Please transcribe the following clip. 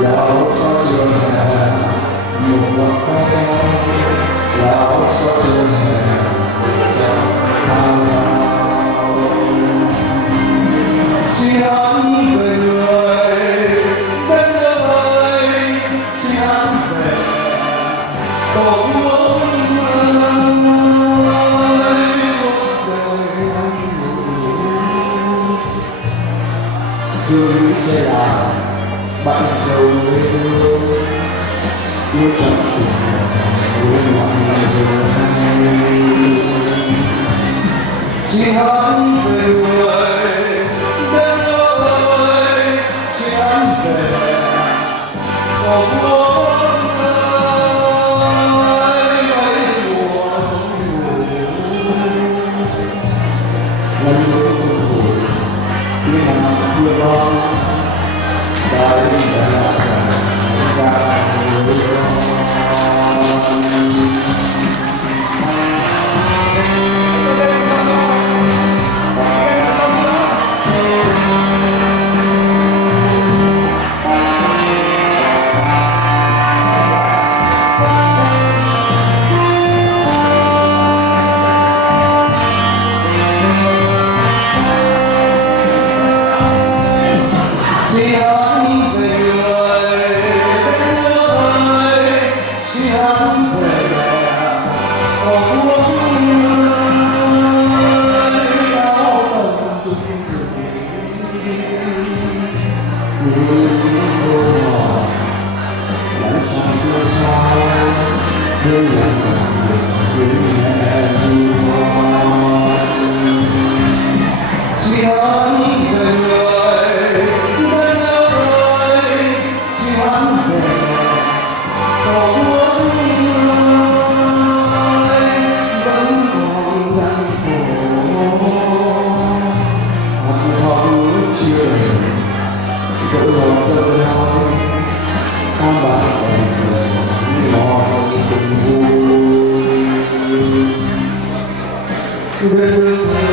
Lão sao trường hè một ngọc ca, lão sao trường hè thao thao. Xin hắn về người đất nước ơi, xin hắn về tổ quốc ơi, suốt đời anh gửi trái đào bạn giàu người yêu chẳng cùng với mọi người hay. Xin hắn về người đất nước ơi, xin hắn về tổ quốc ơi, mấy mùa lần cuối cùng khi nào chưa lo đời đã ra Hãy subscribe cho kênh Ghiền Mì Gõ để không bỏ lỡ những video hấp dẫn.